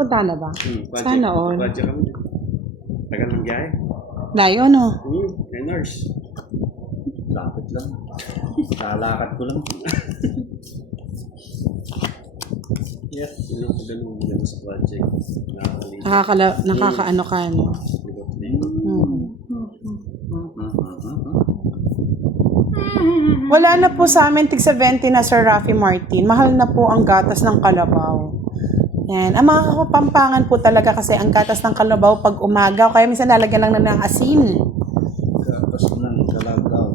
Punta na ba? Sana all. Budget kami. Tagal ng biyahe. Layo, no? 9 hours. Lapit lang. Lalakad ko lang. Yes. Yun ang ganun sa project. Nakakaano ka, no? Wala na po sa amin tig 70 na Sir Rafi Martin. Mahal na po ang gatas ng kalabaw. Yan. Ang mga kapampangan po talaga kasi ang gatas ng kalabaw pag umaga. Kaya minsan lalagyan lang na ng asin. Gatas ng kalagaw.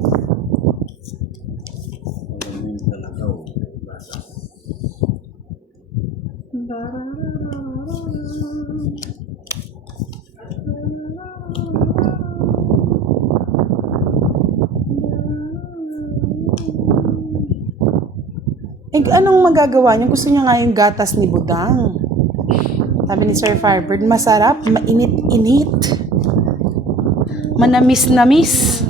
Alam mo yung kalagaw. Eh, anong magagawa niyo? Gusto niya nga yung gatas ni Budang. Sabi ni Sir Firebird, masarap, mainit-init. Manamis-namis.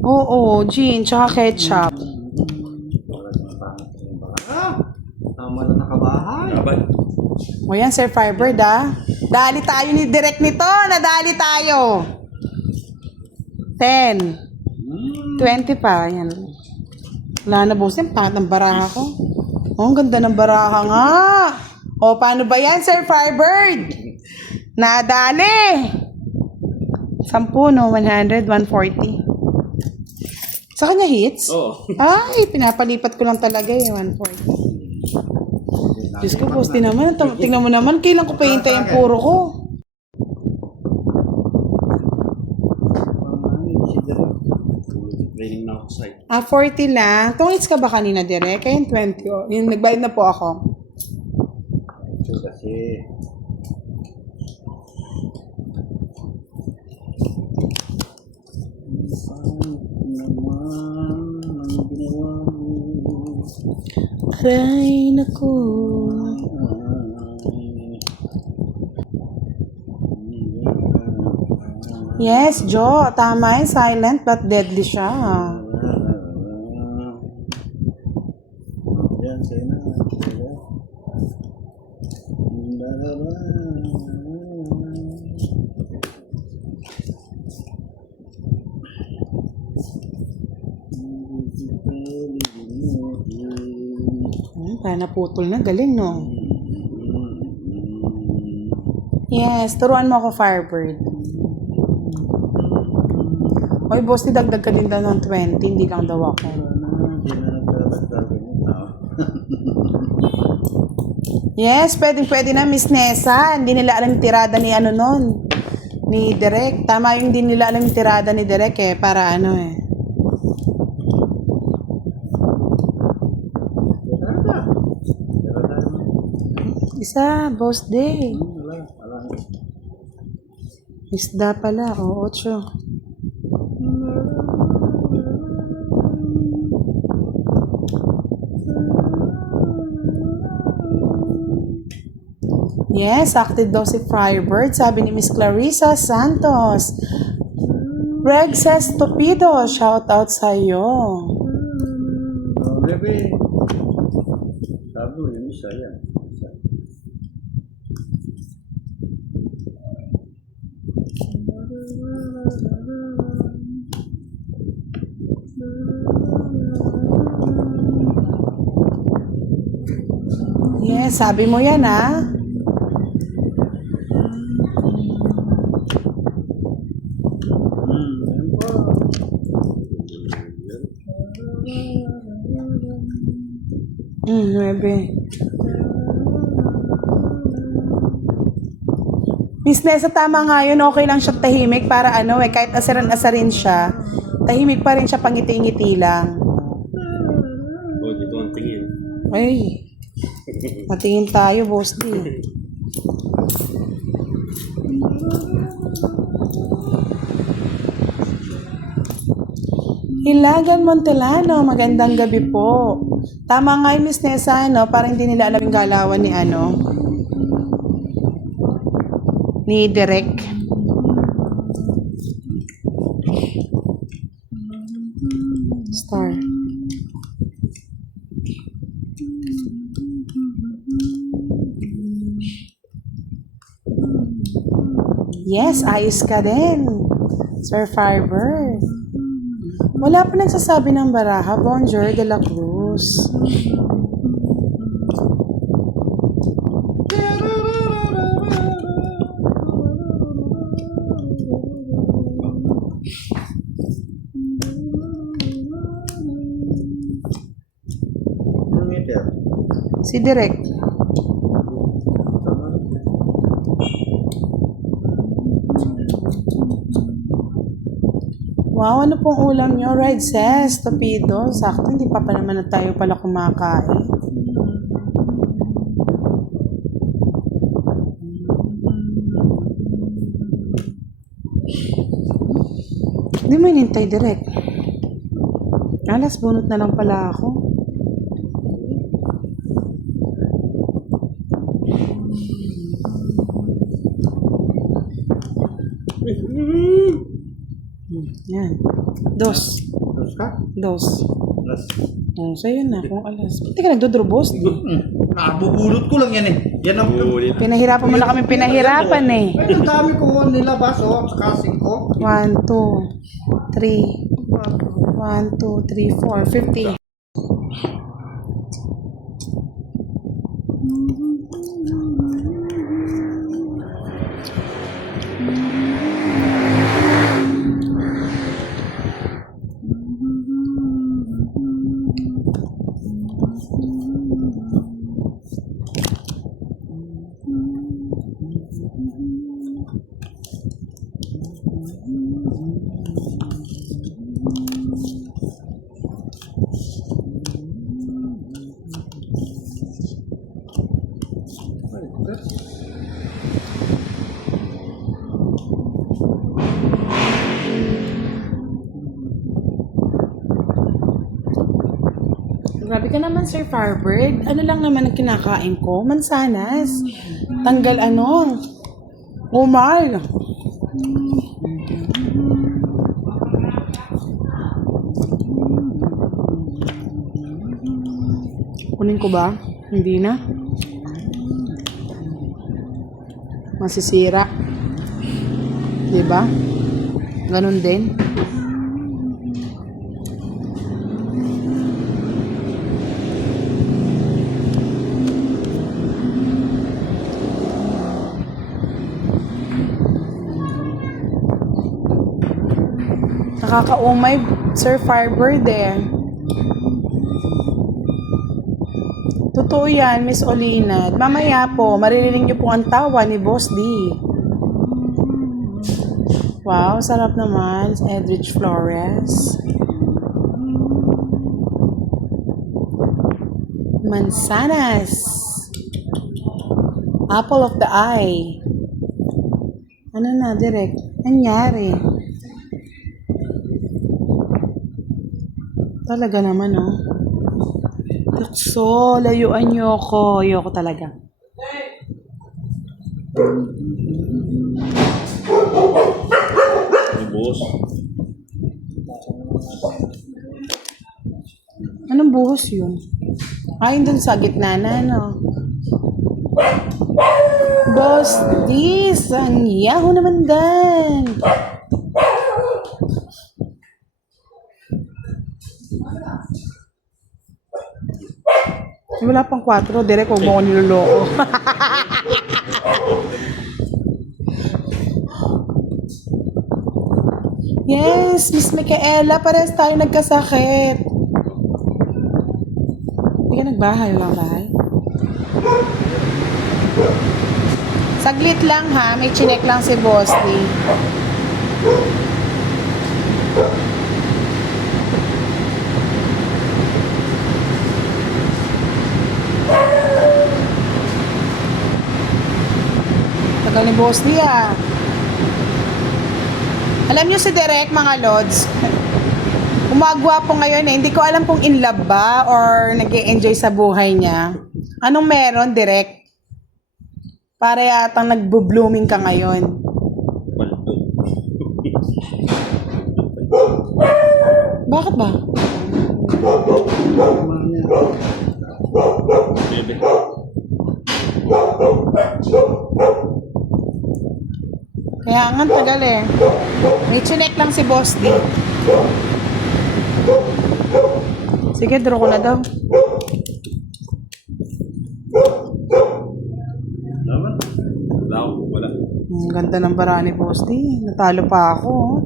Oo, gin, tsaka ketchup. Tama na nakabahay. Dapat. O yan, Sir Firebird, ah. Dali tayo ni Direk nito. Nadali tayo. 10. 20 pa. Yan. Wala na, boss. Yan, pangat ng baraha ko. Oh, ang ganda ng baraha nga. O, paano ba yan, Sir Firebird? Nadali. 10, no? 100, 140. Sa kanya hits? Oo. Ay, pinapalipat ko lang talaga eh, 140. Diyos ko, boss, tingnan mo naman, kailan ko pa hintay ang puro ko. Training na ako sa site. 40 lang. Tungits ka ba kanina, Direk? Kaya yung 20. Oh. Yung nagbayad na po ako. Ito kasi Aray, naku. Yes, Jo. Tama yun. Silent but deadly siya. yan sa'yo na. Kaya naputol na. Galing, no? Yes. Turuan mo ako, Firebird. Oy, boss, dagdag ka din daw ng 20. Hindi lang daw ako. Yes, pwede na, Miss Nessa. Hindi nila alam yung tirada ni ano nun. Ni Direk. Tama yung hindi nila alam yung tirada ni Direk eh. Para ano eh. Isa, boss day. Isda pala. O, 8. Yes, active daw si Firebird, sabi ni Miss Clarissa Santos. Reg says Tupido, shout out sa iyo. Bebe. Sabi mo yun isa yan. Yes, sabi mo yan ah. Nuebe. Miss Nessa, tama nga yun. Okay lang siya tahimik para ano eh. Kahit asarin siya, tahimik pa rin siya, pangiti-ngiti lang. Oo, dito ang tingin. Ay, matingin tayo, boss D. Hilagan Montelano, magandang gabi po. Tama nga yung Miss Nessa, no? Parang hindi nila alam yung galawan ni ano, ni Direk. Star. Yes, ayos ka din. Sir Firebird. Wala pa nagsasabi ng baraha. Bonjour de la Cruz. Anong meter? Si Direk. Wow, ano pong ulam nyo? Red says, Topido. Sakto, hindi pa naman na tayo pala kumakain. Hindi mo inintay, Direk. Alas, bunot na lang pala ako. Yan. Dos. Tapos ka? Dos. Plus. Oh, sa'yo na kung alas. Ba't ka nagdodrobos? Nabubulot ko lang yan eh. Yan ang... Ulit. Pinahirapan mo na kami pinahirapan eh. Ay, ang dami ko nilabas oh. Sa kasing ko. 1, 2, 3. 1, 2, 3, 4. 50. Grabe ka naman, Sir Firebird. Ano lang naman ang kinakain ko? Mansanas. Tanggal ano? Umay. Kunin ko ba? Hindi na. Masisira. Diba? Ganun din. Nakakaumay, Sir Firebird eh. Totoo yan, Miss Olina. Mamaya po, maririnig niyo po ang tawa ni Boss D. Wow, sarap naman. Edrich Flores. Mansanas. Apple of the eye. Ano na, direct? Nangyari? Talaga naman, oh. Tukso, layuan niyo ako. Ayoko talaga. Ay, boss. Anong buhos yun? Ayun dun sa gitna na, no? Boss, this, ang yaho naman dan. Wala pang 4, direct huwag mo ko niloloko. Yes, Miss Micaela, parehas tayo nagkasakit. Hindi ka nagbahay, walang bahay. Saglit lang ha, may chinek lang si Boss Lee. Tagal ni Boss Lee ah. Alam niyo si Derek, mga lods, umagwa po ngayon eh. Hindi ko alam kung in love ba or nag-e-enjoy sa buhay niya. Anong meron, Derek? Para yatang nagbo-blooming ka ngayon. Paldo. Bakit ba? Bebe. Kaya tagal eh. May chinek lang si Boss D. Sige, draw ko na daw. Naman. Wala ako, wala. Ang ganda ng bara ni Boss D. Natalo pa ako. Oh.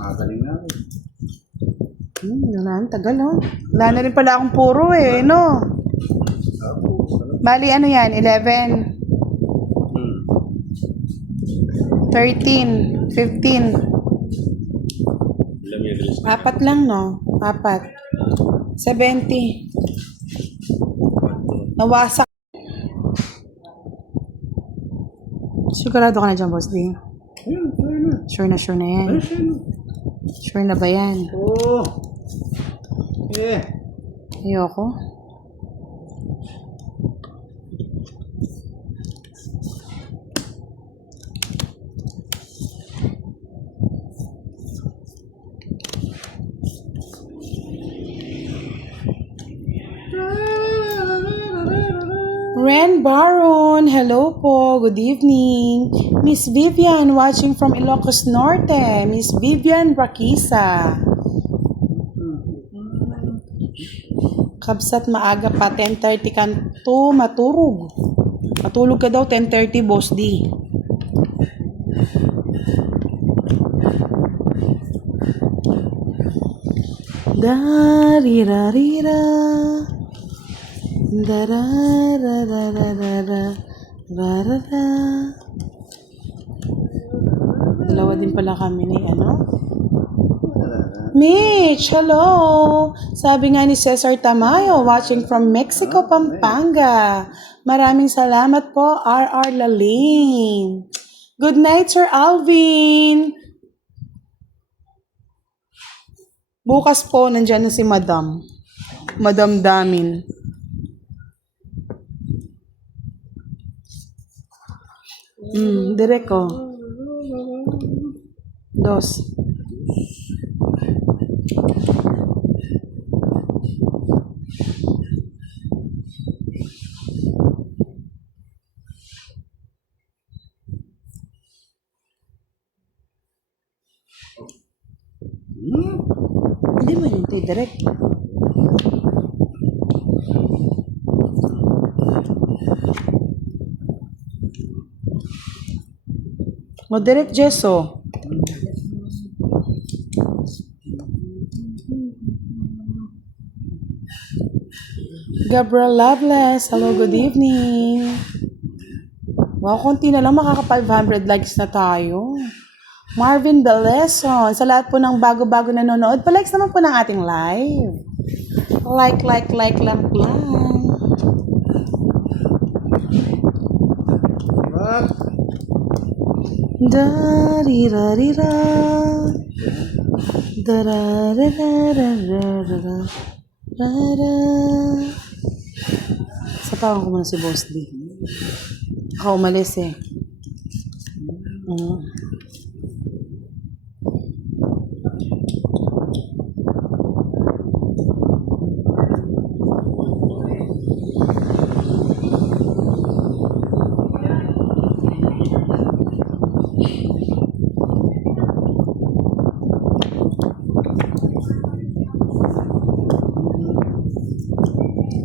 Magaling nga. Wala, ang tagal oh. Wala na rin pala akong puro eh, no? Bali, ano yan? 11, 13, 15. Ilang yung release. Apat lang, no? Apat. 70. Nawasak. Sigurado ka na dyan, Boss D? Ayun, ayun na. Sure na yan. Ayun, ayun. Sure na ba yan? Oo. Eh. Ayoko. Ren Baron, hello po, good evening. Miss Vivian watching from Ilocos Norte, Miss Vivian Rakisa. Kabsat maaga pa, 10:30 ka to maturog. Matulog ka daw 10:30, Boss D. Da-ri-ra-ri-ra. Da-ra-ra-ra-ra-ra-ra-ra-ra. Dalawa din pala kami ni ano? Mitch, hello! Sabi nga ni Cesar Tamayo, watching from Mexico, Pampanga. Maraming salamat po, R.R. Laling. Good night, Sir Alvin. Bukas po, nandyan na si Madam. Madam Damin. Direk ko. Dos. Hindi mo hintay direct. O direct Jesso. Gabriel Loveless, hello, good evening. Wow, konti na lang, makaka 500 likes na tayo. Marvin Beleson, sa lahat po ng bago-bago nanonood, pa-likes naman po ng ating live. Like lang. What? Da-ri-ra-ri-ra. Da-ra-ra-ra-ra-ra-ra. Ra-ra. Sa tawag ko muna si Boss D. Ako umalis eh.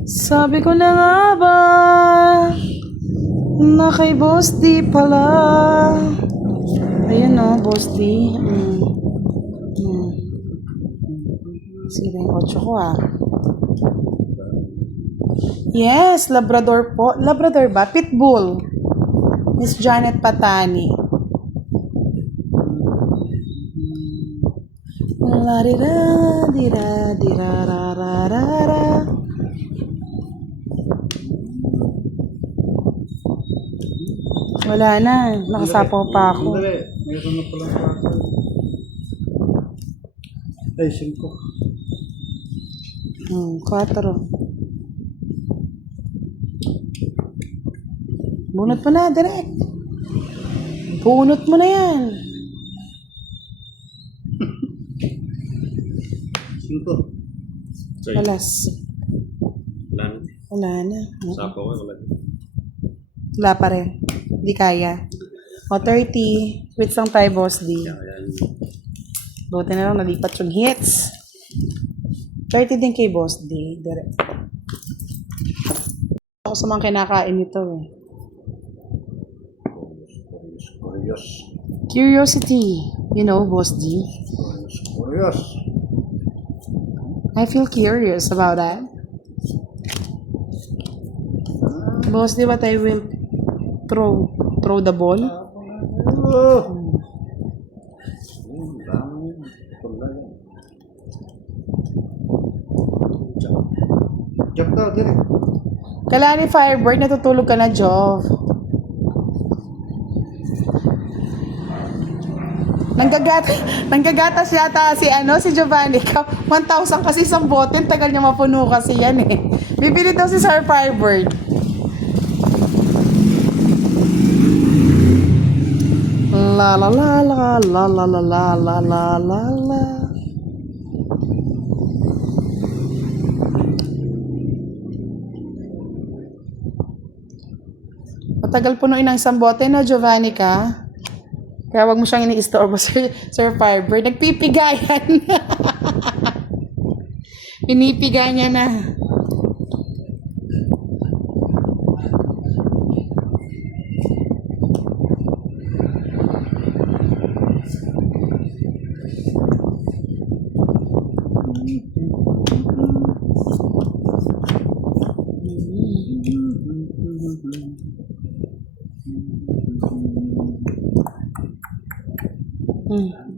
Sabi ko na nga ba na kay Boss D pala. Ayun o, Boss D. Sige yung 8 ko ah. Yes, Labrador po. Labrador ba? Pitbull. Miss Janet Patani. La-di-da, di-da, di-da-ra-ra-ra-ra. Wala na. Nakasapaw pa ako. Dali, meron na palang bata. Ay, 5. 4. Bunot mo na, direct. Bunot mo na yan. 5. Sorry. Alas. Wala na. Wala na. Sapo ko, wala. Wala pa rin. Hindi kaya. O, 30. Quits lang tayo, Boss D. Ayan. Buti na lang, nalipat yung hits. 30 din kay Boss D. Direct. Ako sa mga kinakain nito eh. Curious. Curiosity. You know, Boss D. Curious. I feel curious about that. Boss D, what I will throw the ball? Oh! Dami. Tulad. Jump daw, dire. Kala ni Firebird, natutulog ka na, Jov. Nanggagatas yata si Giovanni. 1,000 kasi isang bote. Tagal niya mapuno kasi yan eh. Bibili daw si Sir Firebird. La la la la la la la la la la la la. Matagal punuin ang isang bote, no, Giovanni ka? Kaya wag mo siyang ini-istorbo, Sir Firebird. Nagpipigayan. Pinipiga niya na.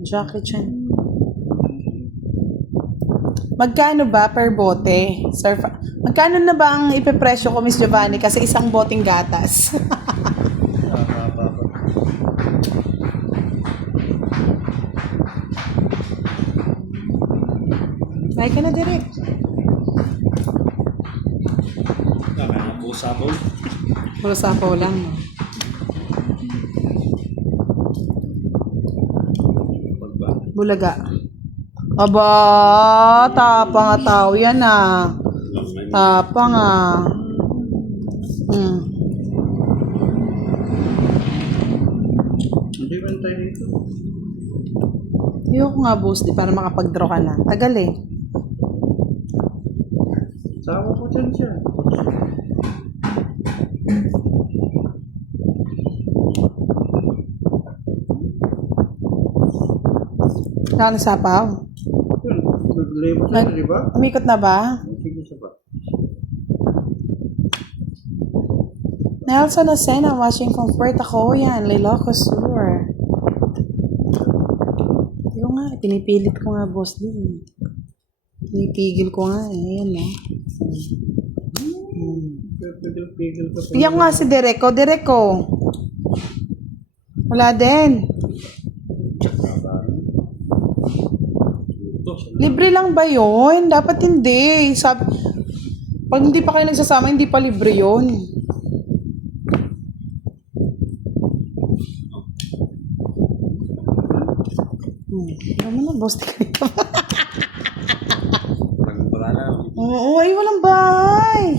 Jackie Chan. Magkano ba per bote? Sir, magkano na ba ang ipepresyo ko, Miss Giovanni? Kasi isang boteng gatas. Ay ka na direct. Kaya po sabon. Puro sapaw lang. No? Pagba. Bulaga. Aba, tapang nga tao yan ah. Tapang ah. Hindi ba tayo dito? Ayoko nga, boss, di para makapag-draw ka na. Tagal eh. Sawa ko dyan siya. Wala na sapaw. Yun, naglabas na, di ba? Umikot na ba? Sige sa ba? Nelson Asena, watching from Puerto Coyan, Ilocos Sur. Yung nga, pinipilit ko nga, boss din. Pinipigil ko nga eh. Ayan eh. Pigil ka pa. Bigyan ko nga si Dereko. Wala din. Libre lang ba yun? Dapat hindi. Pag hindi pa kayo nagsasama, hindi pa libre yun. Alam mo na, boss. Wala lang. Oo, ay, walang bahay.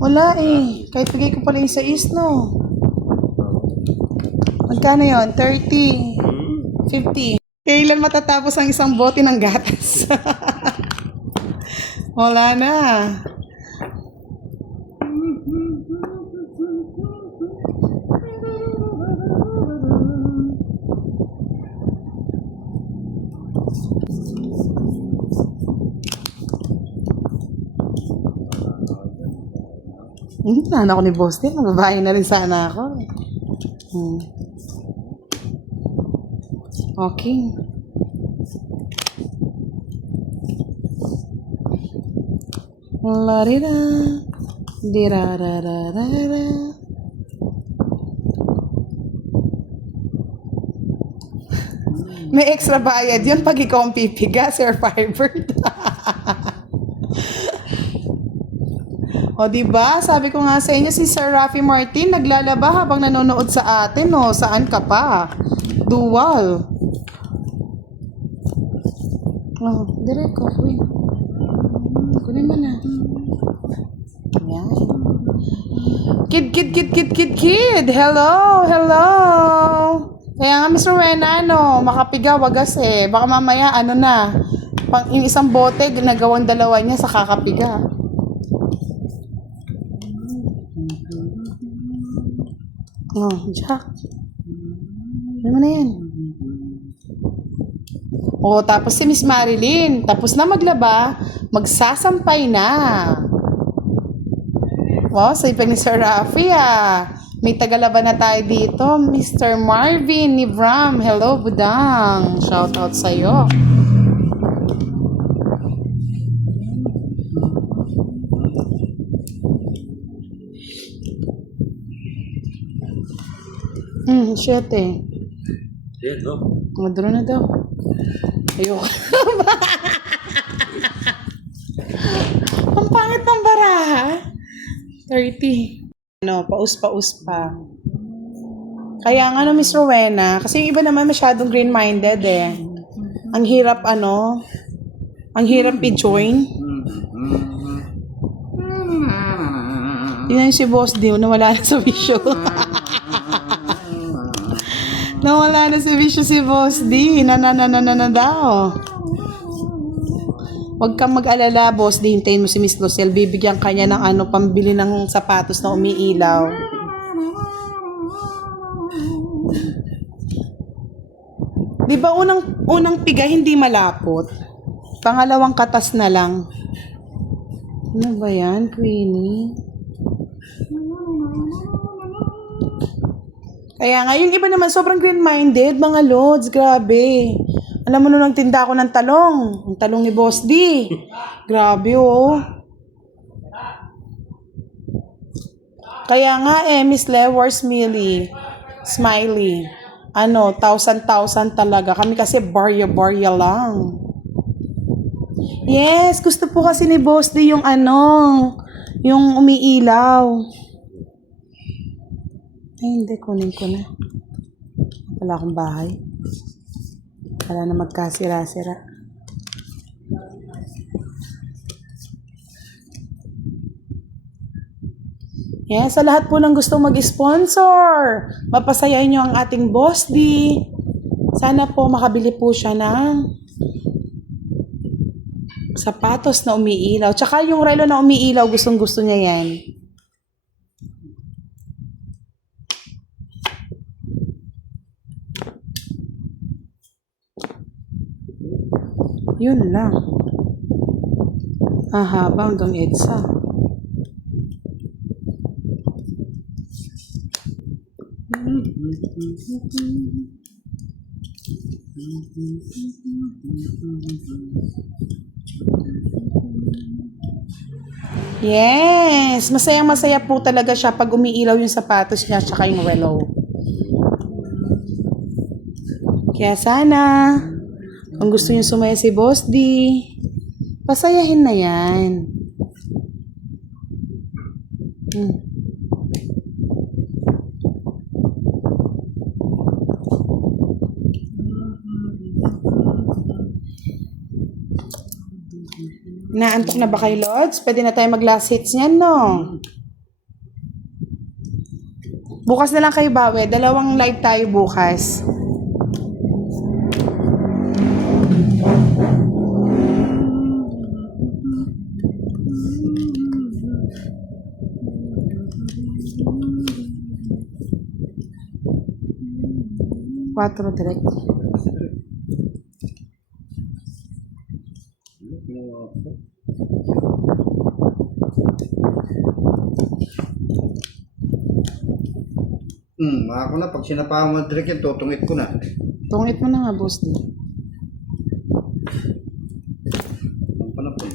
Wala eh. Kahit bigay ko pala yung sa no? Magkano yun? 30? 50? Kailan matatapos ang isang bote ng gatas? Wala na. Sana ako ni Boss din. Mababae na rin sana ako. Okay. Larira. Dirarararara. May extra bayad yun pag ikaw ang pipiga, Sir Firebird. O, diba? Sabi ko nga sa inyo, si Sir Rafi Martin naglalaba habang nanonood sa atin, no? Saan ka pa? Dual. Oh, direct ko. Uy. Kunin mo na. Ayan. Kid. Hello, hello. Kaya nga, Mr. Rowena, makapiga, wagas eh. Baka mamaya, yung isang bote, nagawang dalawa niya sa kakapiga. Oh, Jack. Ano mo na yan? Oh, tapos si Miss Marilyn, tapos na maglaba, magsasampay na. Wow, sa ipag ni Sir Rafi May tagalaba na tayo dito, Mr. Marvin Nibram. Hello, Budang. Shout out sa'yo. Shit eh. Yan, no? Maduro na daw. Ayoko. Ang pangit ng baraha. 30. Paus-paus pa. Kaya nga Miss Rowena, kasi yung iba naman masyadong green-minded eh. Ang hirap i-join. Yun yung si Boss D, nawala na sa bisyo. Nawala na sa bisyo si Boss D. Na daw. Huwag kang mag-alala, Boss D. Hintayin mo si Miss Lucille. Bibigyan kanya ng pambili ng sapatos na umiilaw. Di ba unang piga hindi malapot? Pangalawang katas na lang. Ano ba yan, Queenie? Kaya nga, yung iba naman sobrang green-minded, mga lods, grabe. Alam mo nung nagtinda ako ng talong, ang talong ni Boss D. Grabe, oh. Kaya nga Miss Lewers Smiley. 1,000 talaga. Kami kasi barya lang. Yes, gusto po kasi ni Boss D yung yung umiilaw. Ay, hindi. Kunin ko na. Wala akong bahay. Wala na magkasira-sira. Yes, sa lahat po ng gusto mag-sponsor, mapasayahin nyo ang ating Boss D. Sana po makabili po siya ng sapatos na umiilaw. Tsaka yung relo na umiilaw, gustong-gusto niya yan. Yun lang. Haba hanggang EDSA. Yes! Masayang-masaya po talaga siya pag umiilaw yung sapatos niya tsaka yung relo. Kaya sana, kung gusto niyo sumaya si Boss D, pasayahin na yan. Naantok na ba kayo, Lods? Pwede na tayo mag-last hits niyan, no? Bukas na lang kayo, Bawe. 2 live tayo bukas. Quatro direct. Ako na. Pag sinapahan mo direct yan, tutungit ko na. Tungit mo na nga, Boss D. Ang panapon.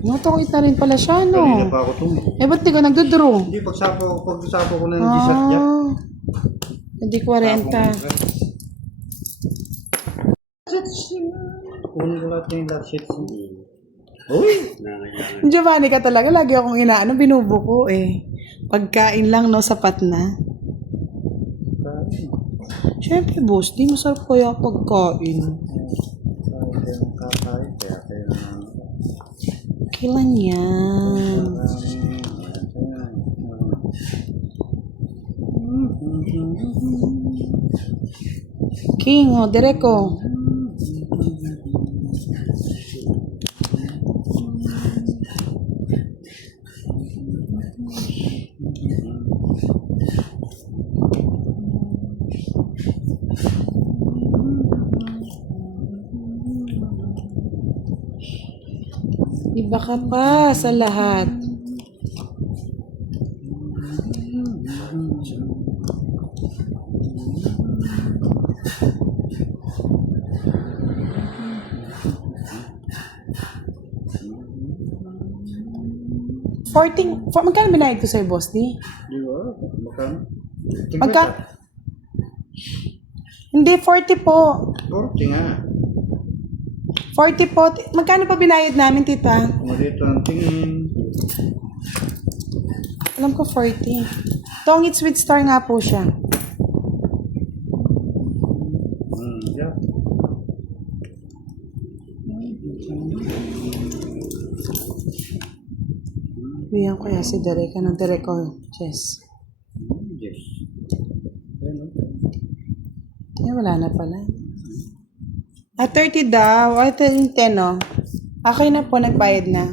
Tungit na rin pala siya, no? Kanina pa ako tungit. Ba't di ko nagdodraw? Hindi, pagsapo ko ng G-Sat dyan. Hindi 40. Kunin ko lahat ng last sheets. Uy! Giovanni ka talaga. Lagi akong binubuko eh. Pagkain lang, no? Sapat na. Siyempre, Boss, di masarap kaya pagkain. Kailan yan? King, oh, direko. Iba ka pa sa lahat. Magkano binayad ko sa'yo, boss, di? Di ba? Magkano? Magka... Hindi, 40 po. 40 nga. 40 po. Magkano pa binayad namin, tita? Dito ang tingin. Alam ko 40. Tongits with star nga po siya. Yeah. Bigyan ko kaya si Derek. Anong Derek ko? Chess. Yes. Wala na pala. 30 daw. 10, no? Okay na po, nagbayad na.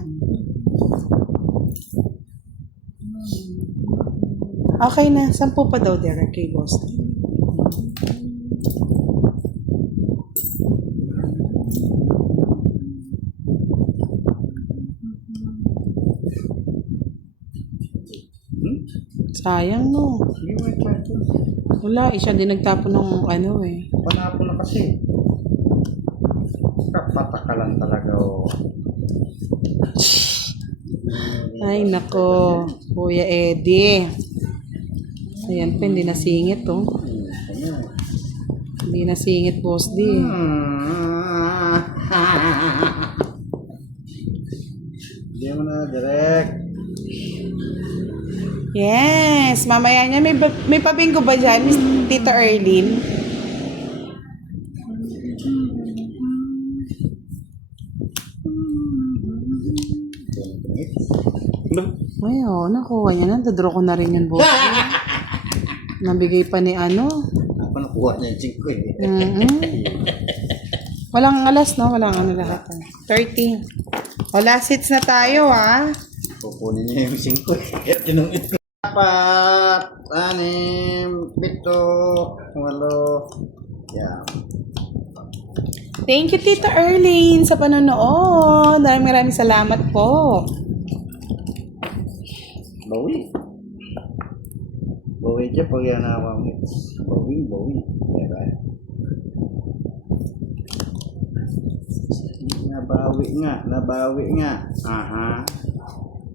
Okay na. 10 pa daw, Derek, kay boss. Sayang, no? Hindi mo ito. Wala, siya din nagtapon ng ano eh. Panapo na kasi. Kapatakalan talaga o. Ay, nako. Kuya Eddie. Ayan pa, hindi nasingit, oh. Hindi nasingit, boss, di. Hindi mo na direct. Yes, mamaya niya. May pabinggo ba dyan, Miss Tita Erlyn? Ay, oh, nakuha niya na. Dadraw ko na rin yun, boss. Nabigay pa ni ano. Ako nakuha niya yung 5 eh. Walang alas, no? Walang ano lahat. 30. O, last hits na tayo, ah. Kukunin niya yung 5 eh. Kaya tinungit ko. 4, 6, 7, 8. Yeah. Thank you, Tita Erlyn, sa panonood. Maraming salamat po. Bawi. Bawi aja pag yan awang bawi. Kaya nabawi nga. Aha.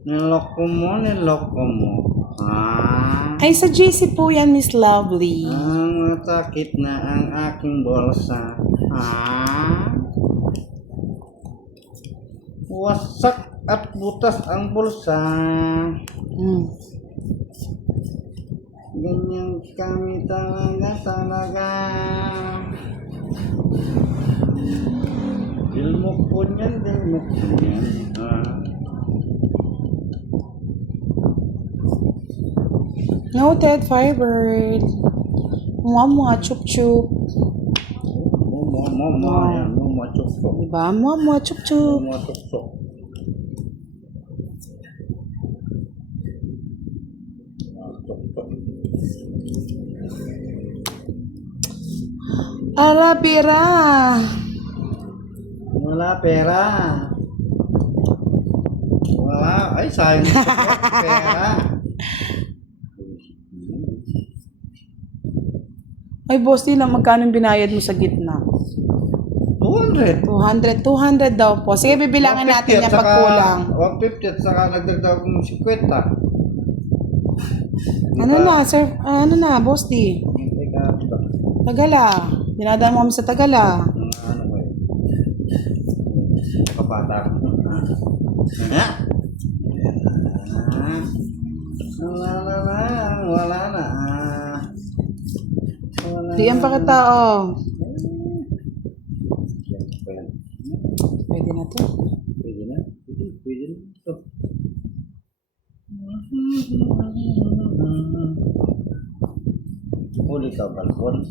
Niloko mo. Ay, sa GC po yan, Miss Lovely. Ang masakit na ang aking bulsa. Wasak at butas ang bulsa. Ganyan kami talaga. Dilmok po niyan. Noted, Firebird. Mwah, chup. Yan, chukso. Diba? Mwah, chup. Chukso. Arabira. Wala pera. Wala. Ay, sayang ito po. Pera. Ay, boss, di lang magkano yung binayad mo sa gitna? 200. 200 daw po. Sige, bibilangin natin yan pag kulang. 150 at saka nagdagdag kong 50. Ano na, sir? Ano na, boss, di? Tagala. Dinadaan mo kami sa Tagala. Ano ba yun? Kapata. Wala na. Diyan pa kita, oh. Pwede na to. Pwede na. Pwede na. Ito. Huli ka, balkon.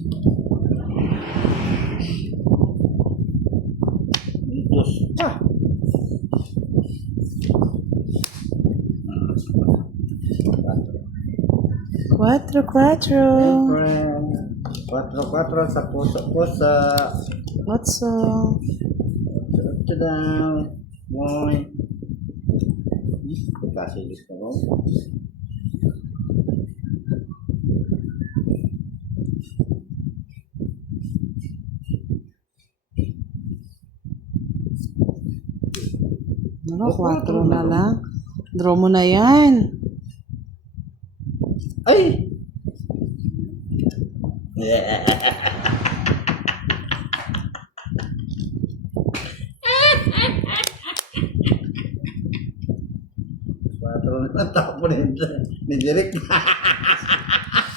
Itos. Ah! Quatro, quatro. Quatro sa pusa. What's up? Ito daw. Moy. Kasilis ka mo. Ano, quatro na lang. Draw mo na yan. Ay! Quatro na tapo ni Derek.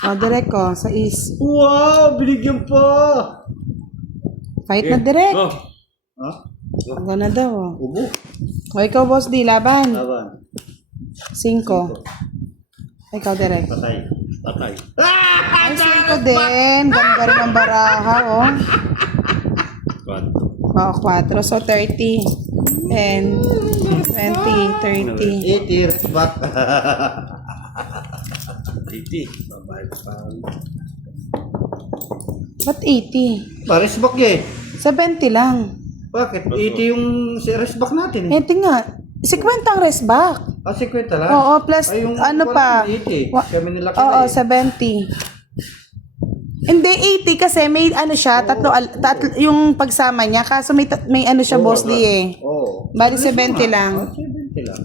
O, direct ko, sa is. Wow! Binigyan pa! Fight na direct. Go. Ha? Ako na daw. Oh. Ubo. O, ikaw, boss, di, laban. Laban. 5. Ikaw, direct. Patay. Patay. Ay, 5 din. Ganda rin ang baraha, oh. Quatro. Oo, 4. So, 30. 10, 20, 30. 80 resbat. Titi. Babae pa. Ba't 80? Paresbak eh. 70 lang. Bakit? 80 yung si resbak natin. 80 nga. 50 ang resback. Ah, 50 lang? Oo, plus Ay, yung ano pa? 80. Kami nilaki Oo, na eh. 70. Hindi, 80 kasi may ano siya, tatlo, yung pagsama niya. Kaso may ano siya, boss di eh. Oo. Bali 70 lang. Ah, 70 lang.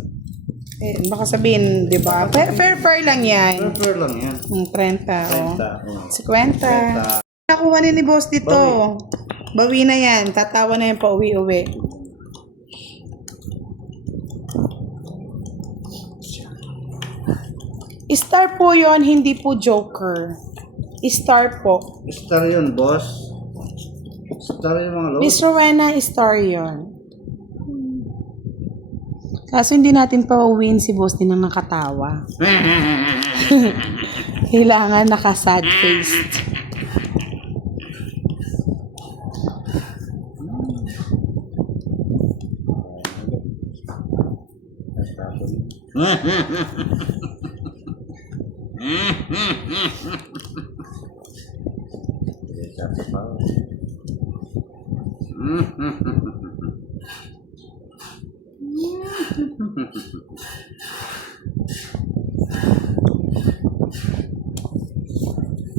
Eh, baka sabihin, di ba? Fair lang yan. Fair lang yan. 30, oh. 30. 50. Nakuha ni boss dito. Bawi na yan. Tatawa na yan pa uwi-uwi. Star po yon, hindi po joker. Star po. Star yun, boss. Star yung mga load. Miss Rowena, star yon. Kaso hindi natin pa uwiin si boss din ang nakatawa. Kailangan naka-sad faced.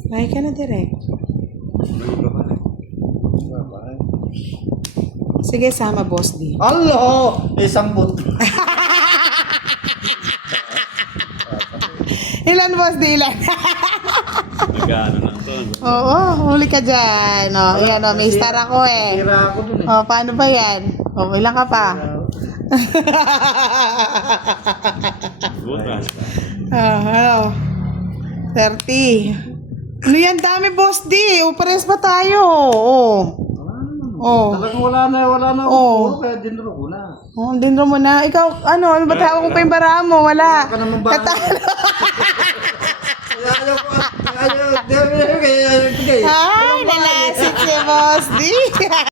Ay ka na direct. Sige, sama boss di. Hello! Isang but. Ilan boss di ilan? Nag-ano na ito. Oo, huli ka dyan. O, yan o, may star ako eh. Tira ako dun eh. O, paano ba yan? O, ilan ka pa? Butas. Ano? 30. Ano yan, dami boss di. O, pares pa tayo. O. Talagang wala na. Oo. Kaya dinro ko na. Oh, dinro mo na. Ikaw, ano ba tawag ko pa yung bara mo? Wala. Wala ka naman ba? Tatalo. Ayaw. Ay, nalasit si boss di.